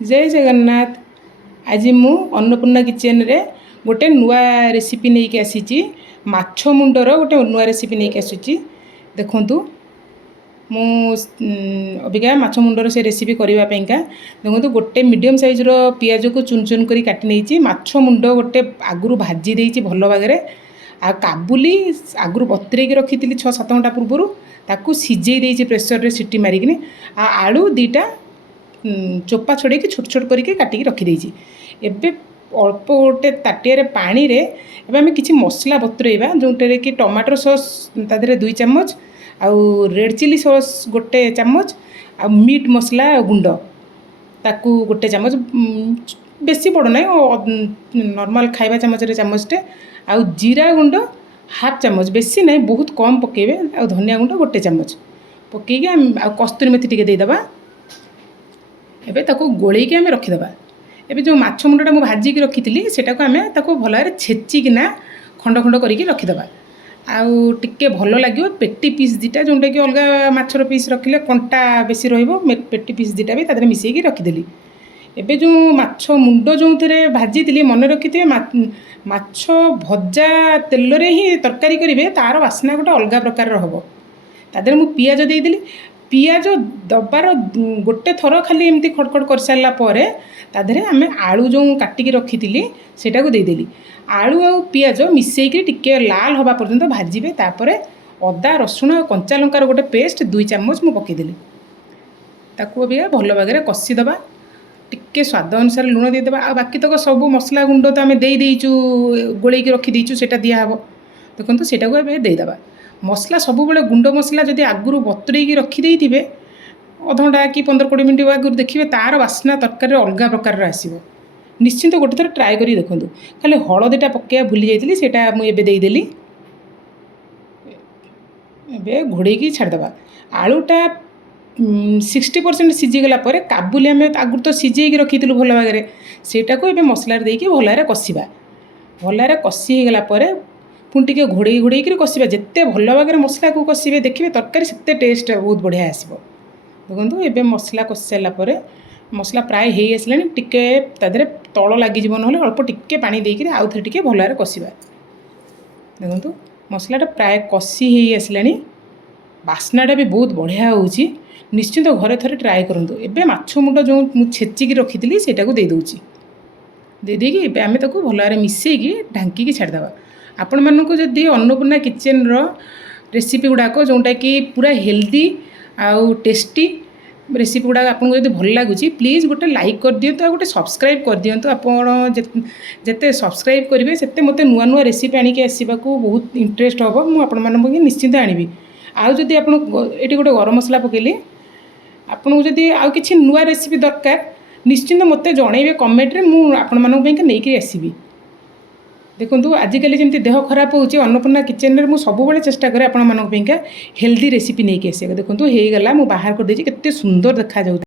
जय जगन्नाथ। आज मु अन्नपूर्णा किचन रे गोटे नुआ रेसिपी नहीं के आसी माछ मुंडर गोटे नुआ रेसिपी नहीं के आसी देखंतु मु अबिका माछ मुंडर से रेसिपी करने देखो गोटे मीडियम साइज रो पियाज को चुन चुन करी काटी नहीं माछ मुंड गोटे आगु भाजी देती भल भागे आ काबुली आगु बतरे रखी 6-7 घंटा पूर्व ताकू सिझे देती प्रेसर रे सीटी मारिक आलू दीटा चोपा छड़े छोट छोट करके काटिकी रखीदे एबे अल्प गोटे ताटिया पानी रे एबे आम किसी मसला बतरेबा जोटे कि टमाटर सॉस तादे 2 चम्मच आउ रेड चिली सॉस गोटे चम्मच आ मीट मसला गुंड ताकू गोटे चम्मच बेसी बड़ ना नॉर्मल खाइबा चम्मचटे आउ जीरा गुंड हाफ चम्मच बेसी ना बहुत कम पकेबे आ धनिया गुंड गोटे चम्मच पकईकि आ कस्तूरी मेथी टिके देदेबा एबे ताको गोलेकी आम रखीदे एबे जो माछ मुंडा मुझे भाजिकी रखी सेटा को आम ताको भल भाव छेचिकिना खंड खंड करके रखीदे आउ टिके भल लगे पेटी पीस दीटा जोटा कि अलग माछर पीस रखिले कंटा बेसी पेटी पीस दीटा भी तादे मिसेकी रखीदेली एबे जो माछ मुंड जो थे भाजी मन रखी माछ भजा तेल रे ही तरकारी करेंगे तार बास्ना गोटे अलग प्रकार हम तादे मु पियाज देदेली पियाज दबार गोटे थर खाली एमती खड़खड़ कर सारापर तादे आम आलू जो काटिकी रखी सेटा को देदेली आलू आ पियाज मिसेक टिके लाल हवा पर्यंत भाजबे तापर अदा रसुण और कंचा लंकार गोटे पेस्ट 2 चम्मच मु पकईदेली ताकू भी भल भाग कषिदबा टिके स्वाद अनुसार लुण देदेबा आ बाकी तक सब मसला गुंड तो आम देदेचु गोलेकी रखीदेचु सेटा दिहब देखो सेटा को देदेबा मसला सब बेले गुंड मसला जदि आगु बतुरेकी रखीदे अधघंटा कि 15-20 मिनट आगु देखिए तार बास्ना तरकारी अलग प्रकार आसो निश्चिंत गोटे थर ट्राए करी देखूँ खाली हलदीटा पकड़ा भूली जाइली सेटा मुझे देदेली एबे घोड़ेकी छाड़देबा आलूटा 60% सिझीगला काबुली आम आगु तो सिझेक रखी भल भागे सेटा को ये मसला देकी भल भाग कषा भल भाग कषि होगला पुणी टे घोड़े घोड़े कषा जिते भल भाग मसला को कषे देखिए तरकारी से टेस्ट बहुत बढ़िया आसो देखो ये मसला कषि सारापर मसला प्राय हो आसला टिके तादे तल लगे ना अल्प टिके पानी देकर आउ थे टिके भल भाग कषा देखो मसलाटा प्राय कषि हो आसला बास्नाटा भी बहुत बढ़िया होची निश्चिंत घरे थरे ट्राए करूँ एबे माछ मुंड जो छेचिकी रखी सेटा को देदेची देदेकी एबे आम ताको भल भाग मिसेकी ढांकी छाड़देबा आपण मानक जदि अन्नपूर्णा किचन रो रेसिपी गुड़ाक जोटा कि पूरा हेल्दी आउ टेस्टी रेसिपी गुड़ाक आपको जब भल लगुच प्लीज़ गोटे लाइक कर दिंतु गोटे सब्सक्राइब कर दिंतु आपते सब्सक्राइब करेंगे से मत नुआ नुआ रेसिपी आणिकी आसवाक बहुत इंटरेस्ट हम मुझे निश्चिंत आनी आउ जदि आप ये गोटे गरम मसला पकेली आपको जदि आउ किसी नुआ रेसिपी दरकार निश्चिंत मत जनइबे कमेंट रे मु आपण नहीं आसबि देखो आजिकल जमी देह खराब होची अन्नपूर्णा किचन रे मु सब बेले चेष्टा करे आपण हेल्दी रेसिपी नहीं आसे देखो हो गला मु बाहर कर देछि केते सुंदर देखा जाउ।